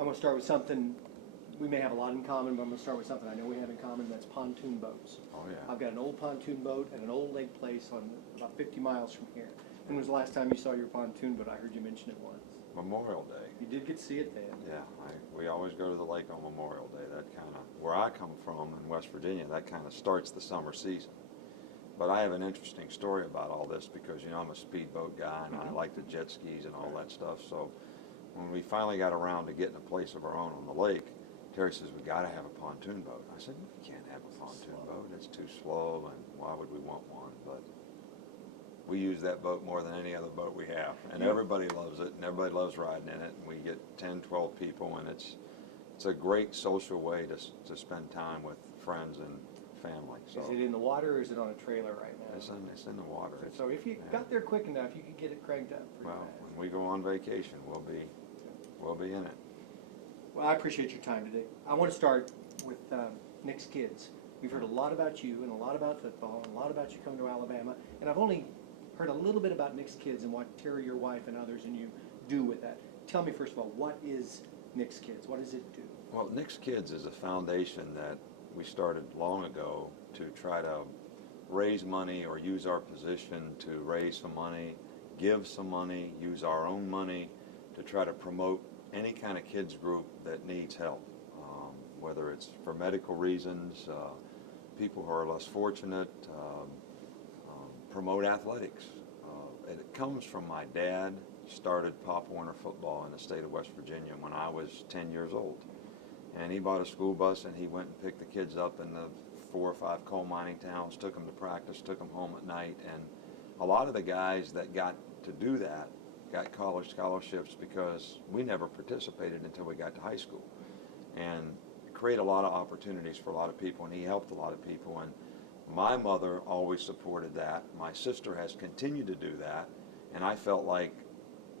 I'm going to start with something we may have a lot in common, but I'm going to start with something I know we have in common. That's pontoon boats. Oh, yeah. I've got an old pontoon boat at an old lake place on about 50 miles from here. When was the last time you saw your pontoon boat? I heard you mention it once. Memorial Day. You did get to see it then. Yeah, we always go to the lake on Memorial Day. That kind of, where I come from in West Virginia, that kind of starts the summer season. But I have an interesting story about all this because, you know, I'm a speedboat guy and I like the jet skis and all that stuff. So when we finally got around to getting a place of our own on the lake, Terry says, we got to have a pontoon boat. I said, we can't have a pontoon boat. It's too slow, and why would we want one? But we use that boat more than any other boat we have. And everybody loves it, and everybody loves riding in it. And we get 10, 12 people, and it's a great social way to spend time with friends and family. So is it in the water or is it on a trailer right now? it's in the water. So if you got there quick enough, you could get it cranked up pretty Well, fast. when we go on vacation, we'll be in it. Well, I appreciate your time today. I want to start with Nick's kids. We've heard a lot about you and a lot about football and a lot about you coming to Alabama. And I've only heard a little bit about Nick's kids and what Terry, your wife, and others and you do with that. Tell me, first of all, what is Nick's Kids? What does it do? Well, Nick's Kids is a foundation that we started long ago to try to raise money or use our position to raise some money, give some money, use our own money to try to promote any kind of kids group that needs help, whether it's for medical reasons, people who are less fortunate, promote athletics. It comes from my dad. Started Pop Warner football in the state of West Virginia when I was 10 years old. And he bought a school bus and he went and picked the kids up in the 4 or 5 coal mining towns, took them to practice, took them home at night. And a lot of the guys that got to do that got college scholarships because we never participated until we got to high school. And create a lot of opportunities for a lot of people, and he helped a lot of people. And my mother always supported that. My sister has continued to do that, and I felt like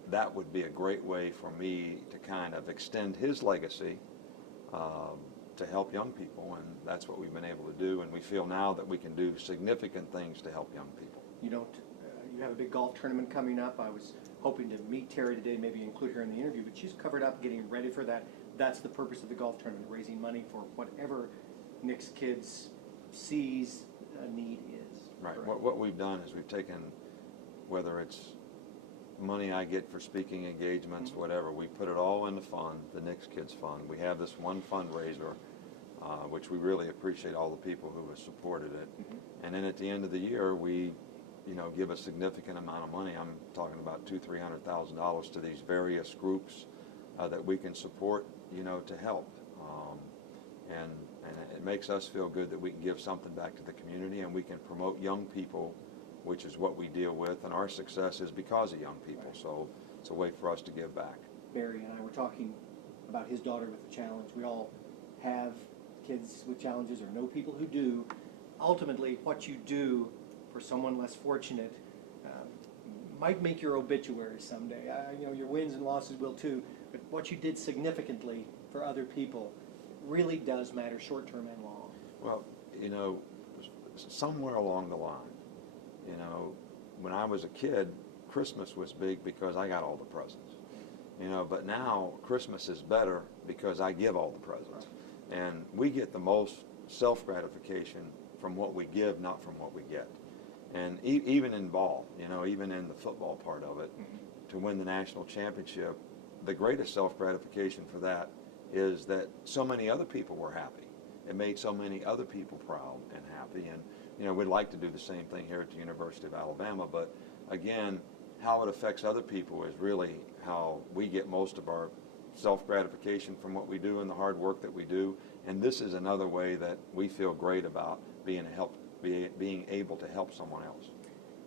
that would be a great way for me to kind of extend his legacy to help young people, and that's what we've been able to do. And we feel now that we can do significant things to help young people. You have a big golf tournament coming up. I was hoping to meet Terry today, maybe include her in the interview, but she's covered up getting ready for that. That's the purpose of the golf tournament, raising money for whatever Nick's Kids sees a need is. Right. What we've done is we've taken, whether it's money I get for speaking engagements, whatever, we put it all in the fund, the Nick's Kids Fund. We have this one fundraiser, which we really appreciate all the people who have supported it. And then at the end of the year, we give a significant amount of money. I'm talking about $200,000-300,000 to these various groups that we can support, to help. And it makes us feel good that we can give something back to the community, and we can promote young people, which is what we deal with, and our success is because of young people. Right. So it's a way for us to give back. Barry and I were talking about his daughter with the challenge. We all have kids with challenges or know people who do. Ultimately, what you do for someone less fortunate might make your obituary someday. Your wins and losses will too, but what you did significantly for other people really does matter, short-term and long. Well, somewhere along the line, when I was a kid, Christmas was big because I got all the presents. But now Christmas is better because I give all the presents. And we get the most self-gratification from what we give, not from what we get. And even in ball, even in the football part of it, to win the national championship, the greatest self-gratification for that is that so many other people were happy. It made so many other people proud and happy. And, we'd like to do the same thing here at the University of Alabama. But, again, how it affects other people is really how we get most of our self-gratification from what we do and the hard work that we do. And this is another way that we feel great about being able to help someone else.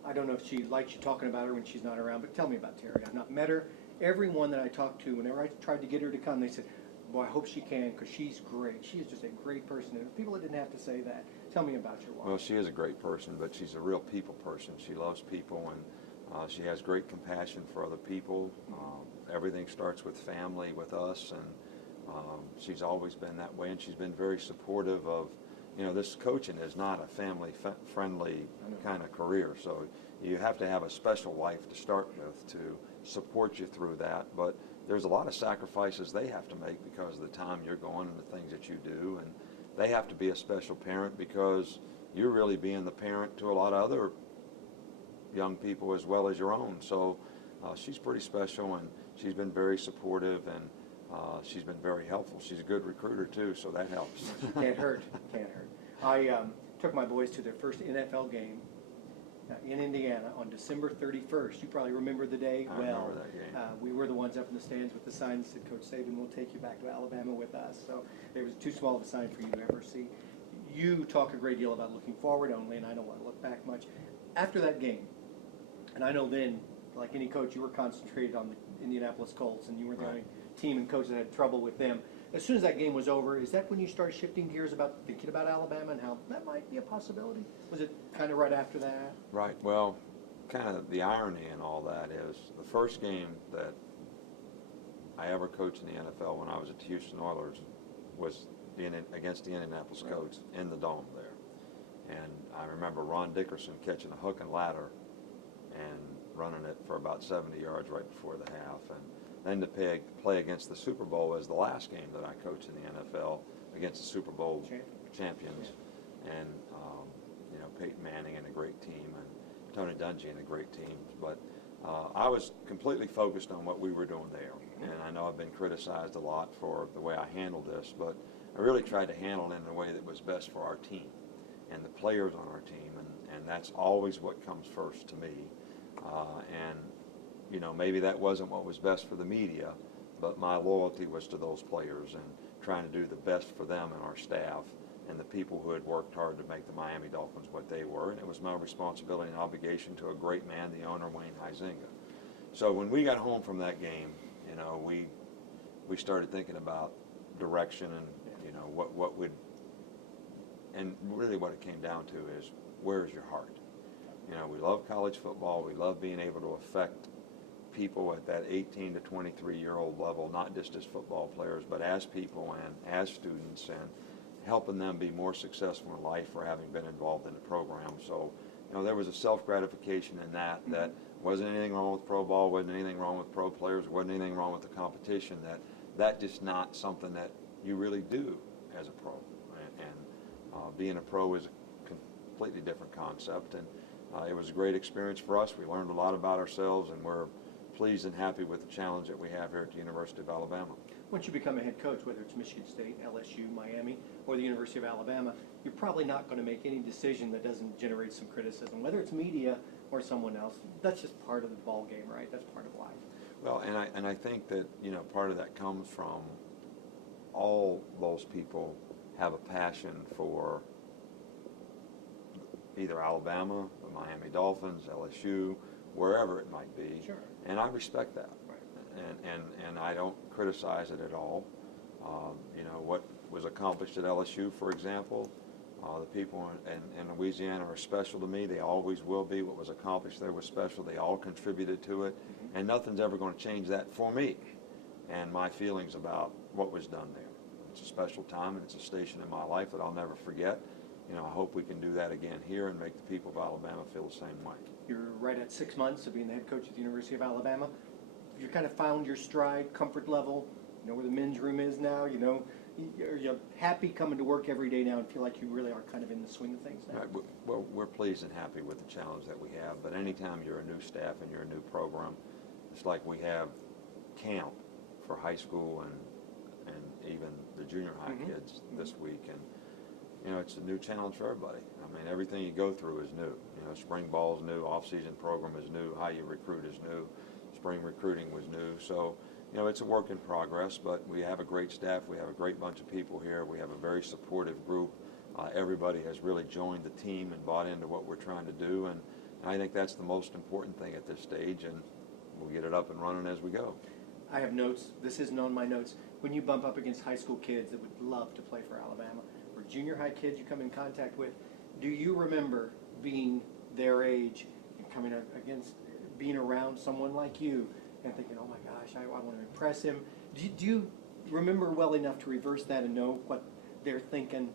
I don't know if she likes you talking about her when she's not around, but tell me about Terry. I've not met her. Everyone that I talked to, whenever I tried to get her to come, they said, boy, I hope she can because she's great. She is just a great person. And people that didn't have to say that. Tell me about your wife. Well, she is a great person, but she's a real people person. She loves people, and she has great compassion for other people. Everything starts with family, with us, and she's always been that way, and she's been very supportive of, this coaching is not a family-friendly kind of career, so you have to have a special life to start with to support you through that. But there's a lot of sacrifices they have to make because of the time you're going and the things that you do, and they have to be a special parent because you're really being the parent to a lot of other young people as well as your own. So she's pretty special, and she's been very supportive, and she's been very helpful. She's a good recruiter too, so that helps. Can't hurt, can't hurt. I took my boys to their first NFL game in Indiana on December 31st. You probably remember the day I well. remember that game. We were the ones up in the stands with the sign that said, Coach Saban will take you back to Alabama with us. So it was too small of a sign for you to ever see. You talk a great deal about looking forward only, and I don't want to look back much. After that game, and I know then, like any coach, you were concentrated on the Indianapolis Colts, and you were the only team and coach that had trouble with them. As soon as that game was over, is that when you started shifting gears about thinking about Alabama and how that might be a possibility? Was it kind of right after that? Right. Well, kind of the irony in all that is the first game that I ever coached in the NFL when I was at the Houston Oilers was against the Indianapolis Colts in the Dome there. And I remember Ron Dickerson catching a hook and ladder and running it for about 70 yards right before the half. And then to play against the Super Bowl as the last game that I coached in the NFL against the Super Bowl champions. And, you know, Peyton Manning and a great team, and Tony Dungy and a great team. But I was completely focused on what we were doing there. And I know I've been criticized a lot for the way I handled this, but I really tried to handle it in a way that was best for our team and the players on our team. And that's always what comes first to me. And you know, maybe that wasn't what was best for the media, but my loyalty was to those players and trying to do the best for them and our staff and the people who had worked hard to make the Miami Dolphins what they were. And it was my responsibility and obligation to a great man, the owner, Wayne Huizenga. So when we got home from that game, you know, we started thinking about direction and, you know, what would, and really what it came down to is, where's your heart? You know, we love college football. We love being able to affect people at that 18 to 23-year-old level, not just as football players, but as people and as students, and helping them be more successful in life for having been involved in the program. So, you know, there was a self-gratification in that, that wasn't anything wrong with pro ball, wasn't anything wrong with pro players, wasn't anything wrong with the competition, that just not something that you really do as a pro. And being a pro is a completely different concept, and it was a great experience for us. We learned a lot about ourselves, and we're pleased and happy with the challenge that we have here at the University of Alabama. Once you become a head coach, whether it's Michigan State, LSU, Miami, or the University of Alabama, you're probably not going to make any decision that doesn't generate some criticism, whether it's media or someone else. That's just part of the ball game, right? That's part of life. Well, and I think that, you know, part of that comes from all those people have a passion for either Alabama, the Miami Dolphins, LSU, wherever it might be. Sure. And I respect that. Right. And I don't criticize it at all. You know, what was accomplished at LSU, for example, the people in Louisiana are special to me. They always will be. What was accomplished there was special. They all contributed to it. And nothing's ever going to change that for me and my feelings about what was done there. It's a special time, and it's a station in my life that I'll never forget. You know, I hope we can do that again here and make the people of Alabama feel the same way. You're right at 6 months of being the head coach at the University of Alabama. You kind of found your stride, comfort level, you know where the men's room is now, you know. Are you happy coming to work every day now and feel like you really are kind of in the swing of things now? Right. Well, we're pleased and happy with the challenge that we have, but anytime you're a new staff and you're a new program, it's like we have camp for high school and even the junior high kids this week, and you know, it's a new challenge for everybody. I mean, everything you go through is new. You know, spring ball is new, off-season program is new, how you recruit is new, spring recruiting was new. So, you know, it's a work in progress, but we have a great staff. We have a great bunch of people here. We have a very supportive group. Everybody has really joined the team and bought into what we're trying to do, and I think that's the most important thing at this stage, and we'll get it up and running as we go. I have notes. This isn't on my notes. When you bump up against high school kids that would love to play for Alabama, or junior high kids you come in contact with, do you remember being their age and coming up against, being around someone like you and thinking, oh my gosh, I want to impress him? Do you remember well enough to reverse that and know what they're thinking,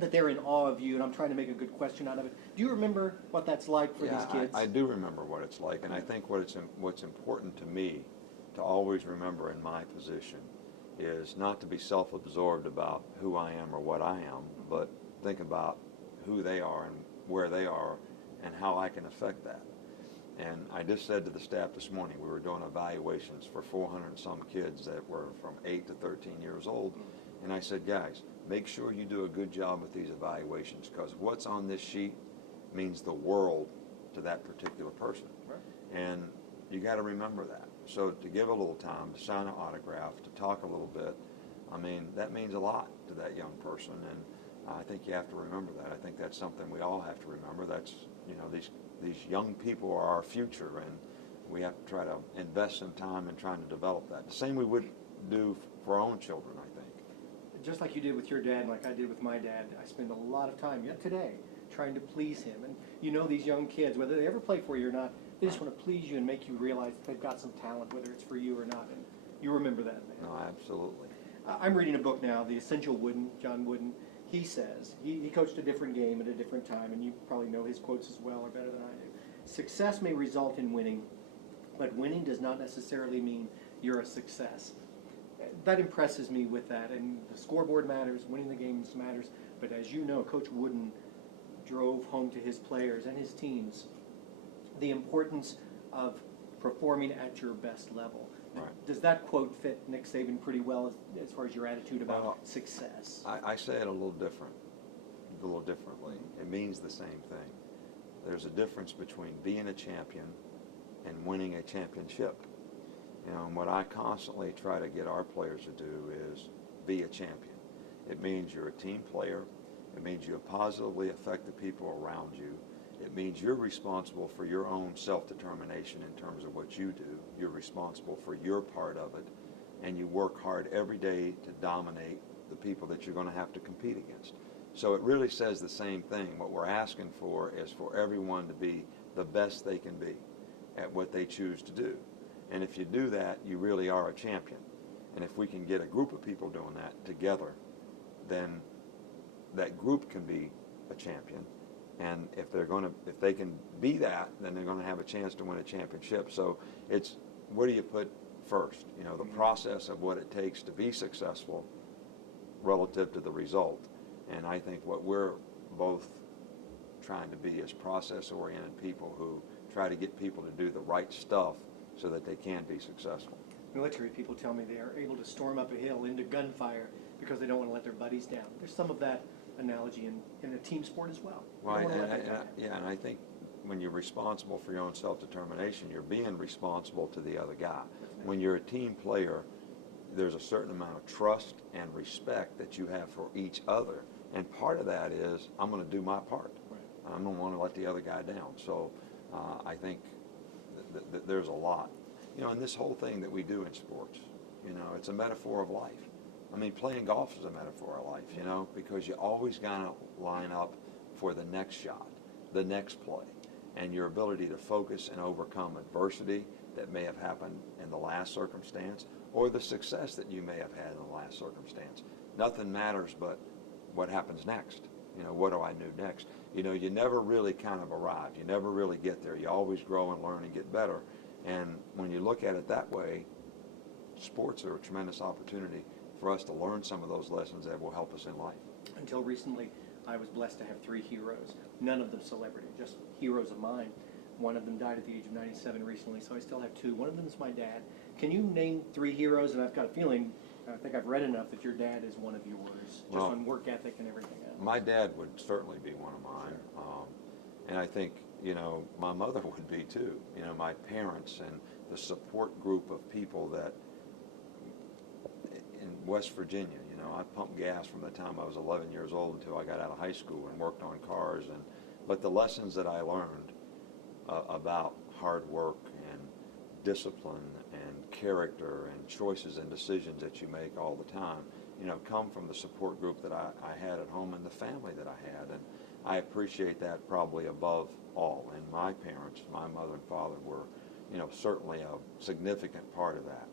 that they're in awe of you? And I'm trying to make a good question out of it. Do you remember what that's like for these kids? I do remember what it's like, and I think what's important to me to always remember in my position is not to be self-absorbed about who I am or what I am, but think about who they are and where they are and how I can affect that. And I just said to the staff this morning, we were doing evaluations for 400 and some kids that were from 8 to 13 years old. And I said, guys, make sure you do a good job with these evaluations, because what's on this sheet means the world to that particular person. Right. And you got to remember that. So to give a little time, to sign an autograph, to talk a little bit, I mean, that means a lot to that young person. And I think you have to remember that. I think that's something we all have to remember. That's, you know, these young people are our future, and we have to try to invest some time in trying to develop that. The same we would do for our own children, I think. Just like you did with your dad and like I did with my dad, I spend a lot of time, yet today, trying to please him. And you know, these young kids, whether they ever play for you or not, they just want to please you and make you realize that they've got some talent, whether it's for you or not. And you remember that, man. No, absolutely. I'm reading a book now, The Essential Wooden, John Wooden. He says, he coached a different game at a different time, and you probably know his quotes as well or better than I do. Success may result in winning, but winning does not necessarily mean you're a success. That impresses me with that, and the scoreboard matters, winning the games matters, but as you know, Coach Wooden drove home to his players and his teams the importance of performing at your best level. Right. Does that quote fit Nick Saban pretty well as far as your attitude about success? I say it a little differently. It means the same thing. There's a difference between being a champion and winning a championship. You know, and what I constantly try to get our players to do is be a champion. It means you're a team player. It means you positively affect the people around you. It means you're responsible for your own self-determination in terms of what you do. You're responsible for your part of it, and you work hard every day to dominate the people that you're going to have to compete against. So it really says the same thing. What we're asking for is for everyone to be the best they can be at what they choose to do. And if you do that, you really are a champion. And if we can get a group of people doing that together, then that group can be a champion. And if they can be that, then they're going to have a chance to win a championship. So it's, what do you put first? You know, the process of what it takes to be successful relative to the result. And I think what we're both trying to be is process-oriented people who try to get people to do the right stuff so that they can be successful. Military people tell me they are able to storm up a hill into gunfire because they don't want to let their buddies down. There's some of that analogy in a team sport as well. Right, and I think when you're responsible for your own self-determination, you're being responsible to the other guy. When you're a team player, there's a certain amount of trust and respect that you have for each other. And part of that is, I'm going to do my part. Right. I don't want to let the other guy down. So I think that there's a lot. You know, and this whole thing that we do in sports, you know, it's a metaphor of life. I mean, playing golf is a metaphor of life, you know, because you always got to line up for the next shot, the next play, and your ability to focus and overcome adversity that may have happened in the last circumstance or the success that you may have had in the last circumstance. Nothing matters but what happens next. You know, what do I do next? You know, you never really kind of arrive. You never really get there. You always grow and learn and get better. And when you look at it that way, sports are a tremendous opportunity for us to learn some of those lessons that will help us in life. Until recently, I was blessed to have 3 heroes, none of them celebrity, just heroes of mine. One of them died at the age of 97 recently, so I still have 2. One of them is my dad. Can you name 3 heroes? And I've got a feeling, I think I've read enough that your dad is one of yours, just on work ethic and everything else. My dad would certainly be one of mine. Sure. And I think, you know, my mother would be too. You know, my parents and the support group of people that in West Virginia, you know, I pumped gas from the time I was 11 years old until I got out of high school and worked on cars. But the lessons that I learned about hard work and discipline and character and choices and decisions that you make all the time, you know, come from the support group that I had at home and the family that I had. And I appreciate that probably above all. And my parents, my mother and father were, you know, certainly a significant part of that.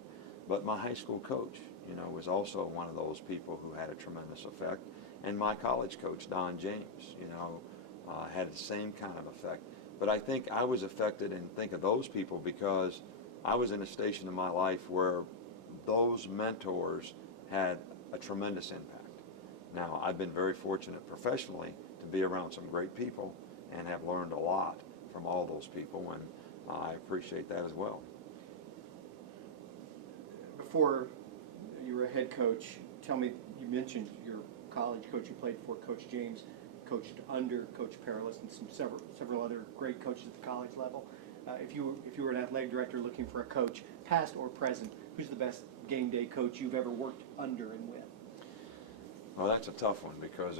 But my high school coach, you know, was also one of those people who had a tremendous effect. And my college coach, Don James, you know, had the same kind of effect. But I think I was affected and think of those people because I was in a station in my life where those mentors had a tremendous impact. Now, I've been very fortunate professionally to be around some great people and have learned a lot from all those people, and I appreciate that as well. Before you were a head coach, tell me, you mentioned your college coach you played for, Coach James, coached under Coach Perilous and several other great coaches at the college level. If you were an athletic director looking for a coach, past or present, who's the best game day coach you've ever worked under and with? Well, that's a tough one because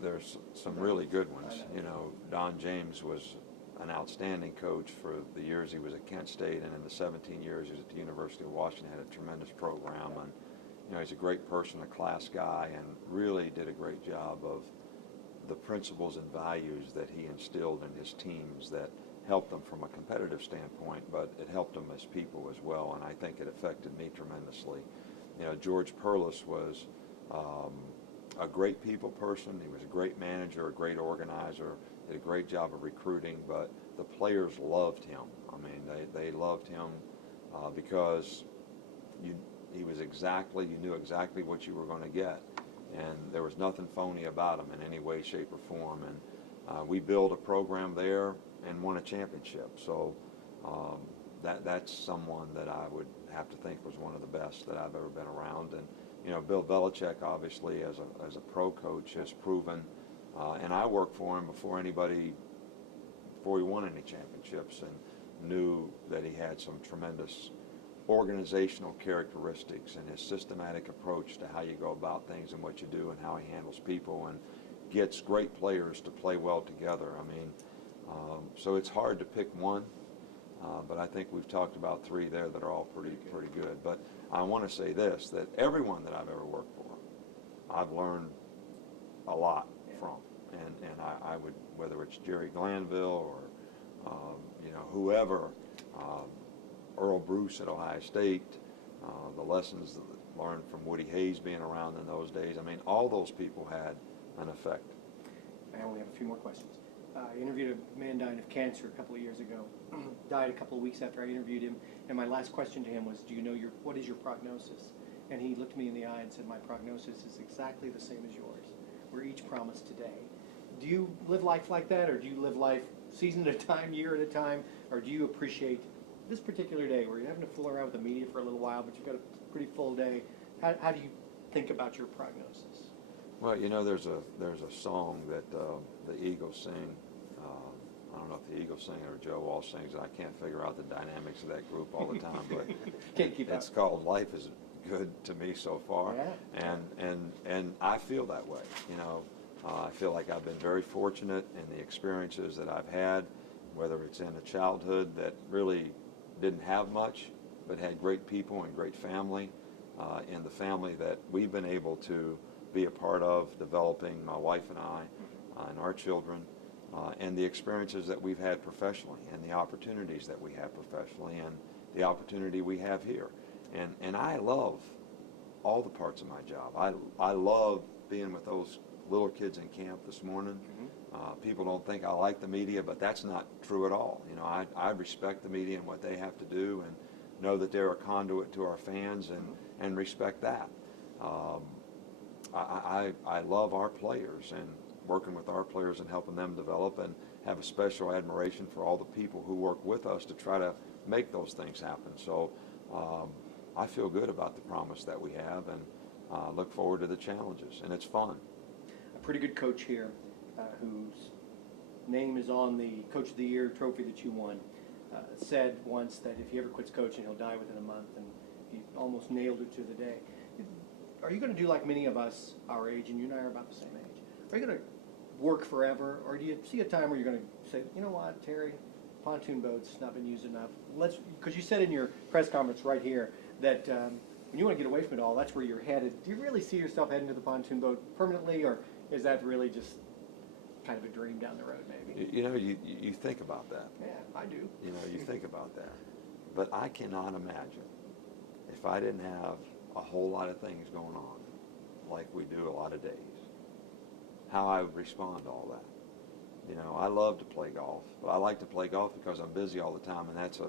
there's some really good ones. You know, Don James was an outstanding coach for the years he was at Kent State, and in the 17 years he was at the University of Washington, had a tremendous program. And you know, he's a great person, a class guy, and really did a great job of the principles and values that he instilled in his teams that helped them from a competitive standpoint, but it helped them as people as well, and I think it affected me tremendously. You know, George Perlis was a great people person. He was a great manager, a great organizer, did a great job of recruiting, but the players loved him. I mean, they loved him because he was exactly, you knew exactly what you were going to get, and there was nothing phony about him in any way, shape, or form. And we built a program there and won a championship. So that's someone that I would have to think was one of the best that I've ever been around. And you know, Bill Belichick, obviously, as a pro coach, has proven, and I worked for him before he won any championships, and knew that he had some tremendous organizational characteristics and his systematic approach to how you go about things and what you do and how he handles people and gets great players to play well together. I mean, so it's hard to pick one, but I think we've talked about three there that are all pretty good. But I want to say this, that everyone that I've ever worked for, I've learned a lot from. And I would, whether it's Jerry Glanville or, you know, whoever, Earl Bruce at Ohio State, the lessons learned from Woody Hayes being around in those days. I mean, all those people had an effect. I only have a few more questions. I interviewed a man dying of cancer a couple of years ago. Died a couple of weeks after I interviewed him. And my last question to him was, do you know what is your prognosis? And he looked me in the eye and said, my prognosis is exactly the same as yours. We're each promised today. Do you live life like that, or do you live life season at a time, year at a time, or do you appreciate this particular day where you're having to fool around with the media for a little while, but you've got a pretty full day? How do you think about your prognosis? Well, you know, there's a song that the Eagles sing. I don't know if the Eagles sing it or Joe Walsh sings it. I can't figure out the dynamics of that group all the time, but Can't keep it's up. called "Life Is Good to Me So Far," Yeah. and I feel that way. You know, I feel like I've been very fortunate in the experiences that I've had, whether it's in a childhood that really didn't have much, but had great people and great family, in the family that we've been able to be a part of, developing my wife and I, and our children, and the experiences that we've had professionally, and the opportunities that we have professionally, and the opportunity we have here. And I love all the parts of my job. I love being with those little kids in camp this morning. People don't think I like the media, but that's not true at all. You know, I respect the media and what they have to do, and know that they're a conduit to our fans, and respect that. I love our players and working with our players and helping them develop, and have a special admiration for all the people who work with us to try to make those things happen. So I feel good about the promise that we have, and look forward to the challenges, and it's fun. A pretty good coach here whose name is on the Coach of the Year trophy that you won, said once that if he ever quits coaching, he'll die within a month, and he almost nailed it to the day. Are you going to do like many of us our age, and you and I are about the same age? Are you going to work forever, or do you see a time where you're going to say, you know what, Terry, pontoon boats not been used enough? Because you said in your press conference right here that when you want to get away from it all, that's where you're headed. Do you really see yourself heading to the pontoon boat permanently, or is that really just kind of a dream down the road, maybe? You know, you think about that. Yeah, I do. You know, you think about that. But I cannot imagine if I didn't have a whole lot of things going on, like we do a lot of days, how I would respond to all that. You know, I love to play golf, but I like to play golf because I'm busy all the time, and that's a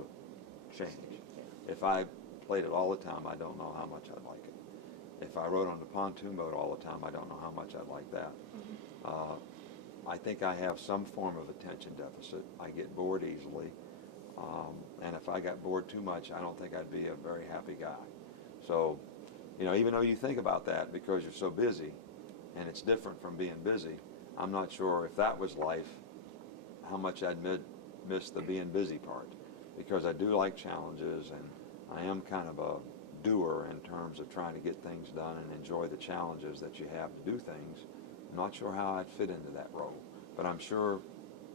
change. If I played it all the time, I don't know how much I'd like it. If I rode on the pontoon boat all the time, I don't know how much I'd like that. I think I have some form of attention deficit. I get bored easily. And if I got bored too much, I don't think I'd be a very happy guy. So, you know, even though you think about that because you're so busy, and it's different from being busy, I'm not sure if that was life, how much I'd miss the being busy part. Because I do like challenges, and I am kind of a doer in terms of trying to get things done and enjoy the challenges that you have to do things. I'm not sure how I'd fit into that role, but I'm sure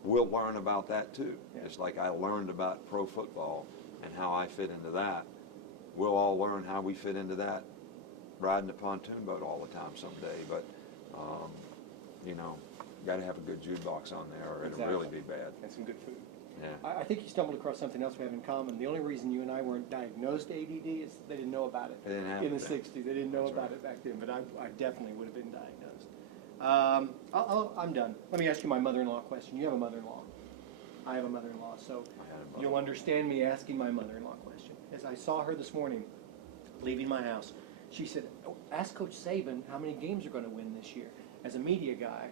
we'll learn about that too. Yeah. Just like I learned about pro football and how I fit into that, we'll all learn how we fit into that riding a pontoon boat all the time someday. But, you know, got to have a good jukebox on there or it'll really be bad. And some good food. Yeah. I think you stumbled across something else we have in common. The only reason you and I weren't diagnosed ADD is they didn't know about it They didn't have in the it then. 60s. They didn't know That's about right. it back then, but I definitely would have been diagnosed. I'm done. Let me ask you my mother-in-law question. You have a mother-in-law. I have a mother-in-law, so I had a mother. you'll understand me asking my mother-in-law question. As I saw her this morning leaving my house, she said, "Oh, ask Coach Saban how many games you're going to win this year." As a media guy,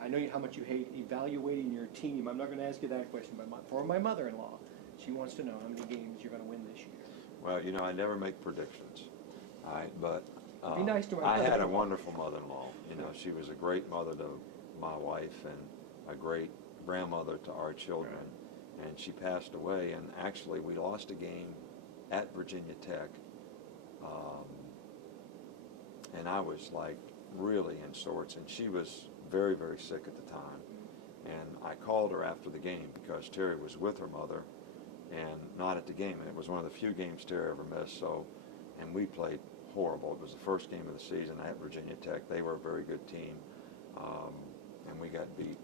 I know how much you hate evaluating your team. I'm not going to ask you that question, but for my mother-in-law, she wants to know how many games you're going to win this year. Well, you know, I never make predictions, all right, but Be nice to my I had a mother-in-law. wonderful mother-in-law. You know, she was a great mother to my wife and a great grandmother to our children, and she passed away, and actually we lost a game at Virginia Tech, and I was like really in sorts, and she was very, very sick at the time. And I called her after the game because Terry was with her mother and not at the game. And it was one of the few games Terry ever missed. So, and we played horrible. It was the first game of the season at Virginia Tech. They were a very good team. And we got beat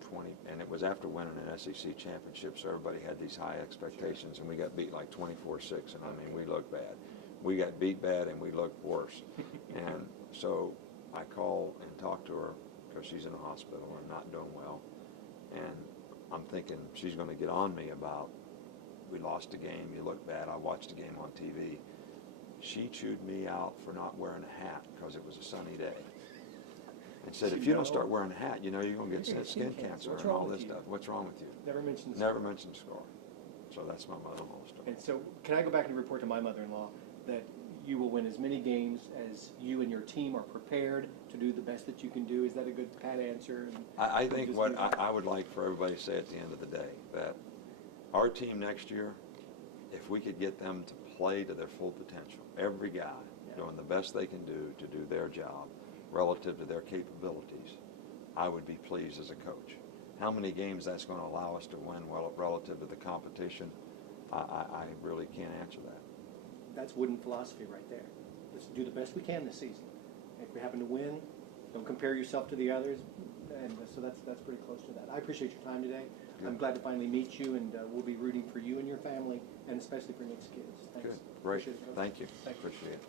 20, and it was after winning an SEC championship, so everybody had these high expectations, and we got beat like 24-6, and I mean, we looked bad. We got beat bad, and we looked worse. And so I called and talked to her because she's in the hospital and not doing well. And I'm thinking she's going to get on me about, we lost a game, you look bad, I watched the game on TV. She chewed me out for not wearing a hat because it was a sunny day. And said, if you don't start wearing a hat, you know you're going to get skin cancer and all this stuff. What's wrong with you? Never mentioned the Never mentioned the score. So that's my mother-in-law's story. And so, can I go back and report to my mother-in-law that you will win as many games as you and your team are prepared to do the best that you can do? Is that a good pat answer? And I think just what do that? I would like for everybody to say at the end of the day, that our team next year, if we could get them to play to their full potential, every guy doing the best they can do to do their job relative to their capabilities, I would be pleased as a coach. How many games that's going to allow us to win relative to the competition, I really can't answer that. That's wooden philosophy right there. Let's do the best we can this season. If we happen to win, don't compare yourself to the others. And so that's pretty close to that. I appreciate your time today. Good. I'm glad to finally meet you, and we'll be rooting for you and your family, and especially for Nick's kids. Thanks. Good. Great. Appreciate it, Coach. Thank you. Thank you. Appreciate it.